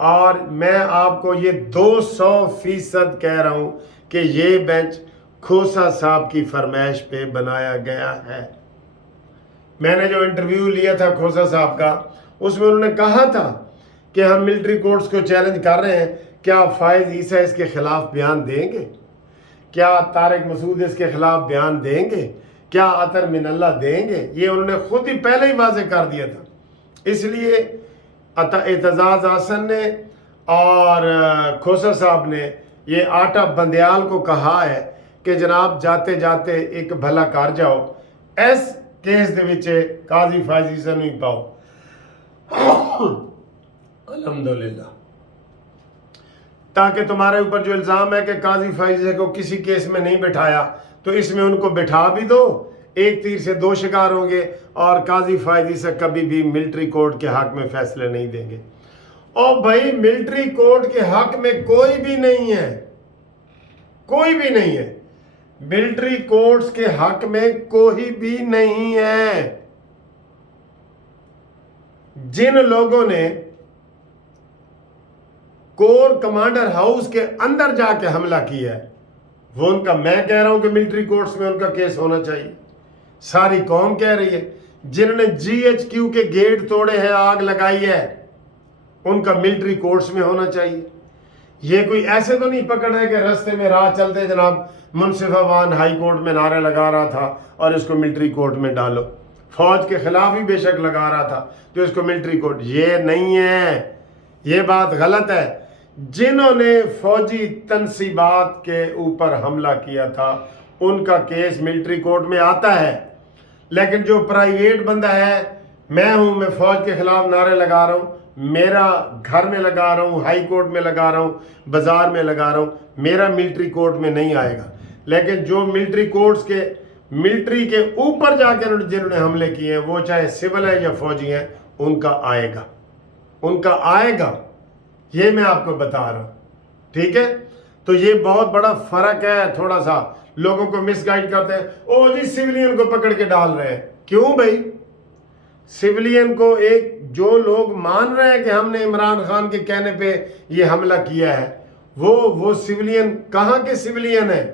اور میں آپ کو یہ 200% کہہ رہا ہوں کہ یہ بینچ کھوسا صاحب کی فرمائش پہ بنایا گیا ہے۔ میں نے جو انٹرویو لیا تھا کھوسا صاحب کا، اس میں انہوں نے کہا تھا کہ ہم ملٹری کورٹس کو چیلنج کر رہے ہیں، کیا فائز عیسیٰ اس کے خلاف بیان دیں گے؟ کیا طارق مسعود اس کے خلاف بیان دیں گے؟ کیا عطر من اللہ دیں گے؟ یہ انہوں نے خود ہی پہلے ہی واضح کر دیا تھا۔ اس لیے اعتزاز احسن نے اور کھوسا صاحب نے یہ آٹا بندیال کو کہا ہے کہ جناب جاتے جاتے ایک بھلا کر جاؤ، اس کیس دے وچے قاضی فائز عیسیٰ نہیں پاؤ۔ الحمدللہ، تاکہ تمہارے اوپر جو الزام ہے کہ قاضی فائز عیسیٰ کو کسی کیس میں نہیں بٹھایا، تو اس میں ان کو بٹھا بھی دو، ایک تیر سے دو شکار ہوں گے، اور قاضی فائز عیسیٰ کبھی بھی ملٹری کورٹ کے حق میں فیصلے نہیں دیں گے۔ اور بھائی ملٹری کورٹ کے حق میں کوئی بھی نہیں ہے، کوئی بھی نہیں ہے، ملٹری کورٹس کے حق میں کوئی بھی نہیں ہے۔ جن لوگوں نے کور کمانڈر ہاؤس کے اندر جا کے حملہ کیا ہے، وہ ان کا، میں کہہ رہا ہوں کہ ملٹری کورٹس میں ان کا کیس ہونا چاہیے، ساری قوم کہہ رہی ہے۔ جنہوں نے جی ایچ کیو کے گیٹ توڑے ہیں، آگ لگائی ہے، ان کا ملٹری کورٹس میں ہونا چاہیے۔ یہ کوئی ایسے تو نہیں پکڑ رہے کہ رستے میں راہ چلتے جناب منصفہ وان ہائی کورٹ میں نعرے لگا رہا تھا اور اس کو ملٹری کورٹ میں ڈالو، فوج کے خلاف ہی بے شک لگا رہا تھا تو اس کو ملٹری کورٹ، یہ نہیں ہے، یہ بات غلط ہے۔ جنہوں نے فوجی تنصیبات کے اوپر حملہ کیا تھا ان کا کیس ملٹری کورٹ میں آتا ہے، لیکن جو پرائیویٹ بندہ ہے، میں ہوں، میں فوج کے خلاف نعرے لگا رہا ہوں، میرا گھر میں لگا رہا ہوں، ہائی کورٹ میں لگا رہا ہوں، بازار میں لگا رہا ہوں، میرا ملٹری کورٹ میں نہیں آئے گا۔ لیکن جو ملٹری کورٹس کے ملٹری کے اوپر جا کے جنہوں نے حملے کیے ہیں، وہ چاہے سول ہیں یا فوجی ہیں، ان کا آئے گا، ان کا آئے گا، یہ میں آپ کو بتا رہا ہوں، ٹھیک ہے؟ تو یہ بہت بڑا فرق ہے، تھوڑا سا لوگوں کو مس گائیڈ کرتے ہیں، او جی سیولین کو پکڑ کے ڈال رہے ہیں۔ کیوں بھائی؟ سیولین کو، ایک جو لوگ مان رہے ہیں کہ ہم نے عمران خان کے کہنے پہ یہ حملہ کیا ہے، وہ سیولین کہاں کے سیولین ہیں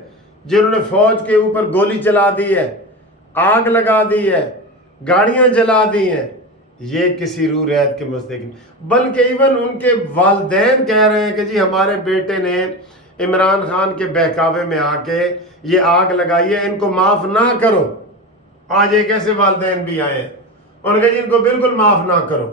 جنہوں نے فوج کے اوپر گولی چلا دی ہے، آگ لگا دی ہے، گاڑیاں جلا دی ہیں؟ یہ کسی روح رعایت کے مصداق نہیں، بلکہ ایون ان کے والدین کہہ رہے ہیں کہ جی ہمارے بیٹے نے عمران خان کے بہکاوے میں آ کے یہ آگ لگائی ہے، ان کو معاف نہ کرو۔ آج ایک ایسے والدین بھی آئے ہیں اور کہ ان کو بالکل معاف نہ کرو۔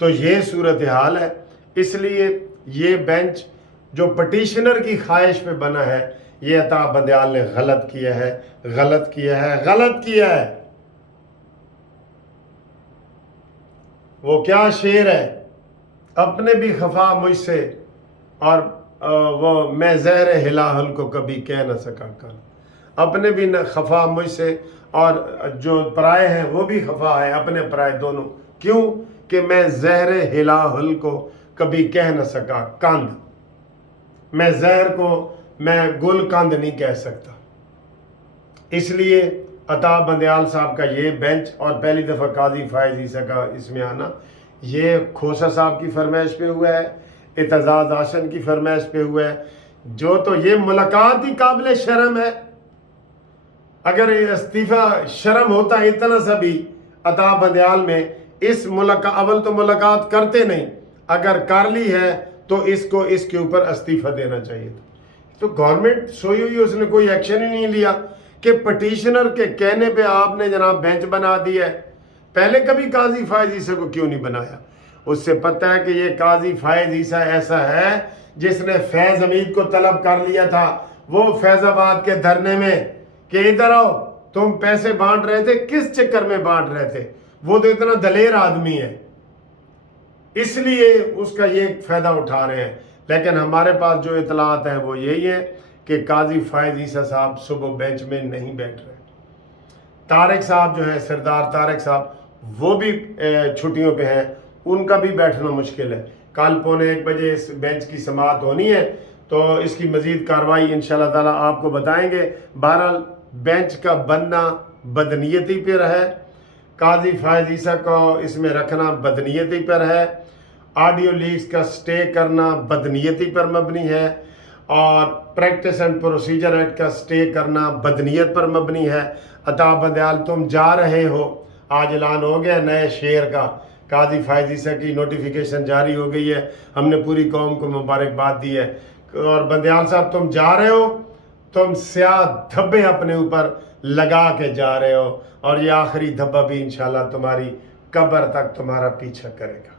تو یہ صورتحال ہے۔ اس لیے یہ بینچ جو پٹیشنر کی خواہش پہ بنا ہے، یہ عطا بندیال نے غلط کیا ہے، غلط کیا ہے، غلط کیا ہے۔ وہ کیا شعر ہے، اپنے بھی خفا مجھ سے، اور وہ میں زہر ہلاہل کو کبھی کہہ نہ سکا کل، اپنے بھی خفا مجھ سے اور جو پرائے ہیں وہ بھی خفا ہے، اپنے پرائے دونوں۔ کیوں؟ کہ میں زہر ہلاہل کو کبھی کہہ نہ سکا کند، میں زہر کو میں گل کند نہیں کہہ سکتا۔ اس لیے عطا بندیال صاحب کا یہ بینچ اور پہلی دفعہ قاضی فائز عیسیٰ کا اس میں آنا، یہ کھوسا صاحب کی فرمائش پہ ہوا ہے، اعتزاز احسن کی فرمائش پہ ہوا ہے، جو تو یہ ملاقات ہی قابل شرم ہے۔ اگر یہ استعفیٰ شرم ہوتا اتنا سا بھی عطا بندیال میں، اس ملاقات، اول تو ملاقات کرتے نہیں، اگر کر لی ہے تو اس کو اس کے اوپر استعفیٰ دینا چاہیے تھا۔ تو گورنمنٹ سوئی ہوئی، اس نے کوئی ایکشن ہی نہیں لیا کہ پٹیشنر کے کہنے پہ آپ نے جناب بینچ بنا دیا ہے۔ پہلے کبھی قاضی فائز عیسیٰ کو کیوں نہیں بنایا؟ اس سے پتہ ہے کہ یہ قاضی فائز عیسیٰ ایسا ہے جس نے فیض حمید کو طلب کر لیا تھا، وہ فیض آباد کے دھرنے میں، کہ ادھر آؤ، تم پیسے بانٹ رہے تھے، کس چکر میں بانٹ رہے تھے؟ وہ تو اتنا دلیر آدمی ہے، اس لیے اس کا یہ فائدہ اٹھا رہے ہیں۔ لیکن ہمارے پاس جو اطلاعات ہیں وہ یہی ہے کہ قاضی فائز عیسیٰ صاحب صبح بینچ میں نہیں بیٹھ رہے۔ طارق صاحب جو ہیں، سردار طارق صاحب، وہ بھی چھٹیوں پہ ہیں، ان کا بھی بیٹھنا مشکل ہے۔ کل 1:45 بجے اس بینچ کی سماعت ہونی ہے، تو اس کی مزید کارروائی انشاءاللہ تعالیٰ آپ کو بتائیں گے۔ بہرحال بینچ کا بننا بدنیتی پر ہے، قاضی فائز عیسیٰ کو اس میں رکھنا بدنیتی پر ہے، آڈیو لیکس کا سٹے کرنا بدنیتی پر مبنی ہے، اور پریکٹس اینڈ پروسیجر ایکٹ کا سٹے کرنا بدنیت پر مبنی ہے۔ عطا بندیال تم جا رہے ہو، آج اعلان ہو گیا نئے شیئر کا، قاضی فائز عیسیٰ کی نوٹیفیکیشن جاری ہو گئی ہے، ہم نے پوری قوم کو مبارکباد دی ہے۔ اور بندیال صاحب تم جا رہے ہو، تم سیاہ دھبے اپنے اوپر لگا کے جا رہے ہو، اور یہ آخری دھبا بھی انشاءاللہ تمہاری قبر تک تمہارا پیچھا کرے گا۔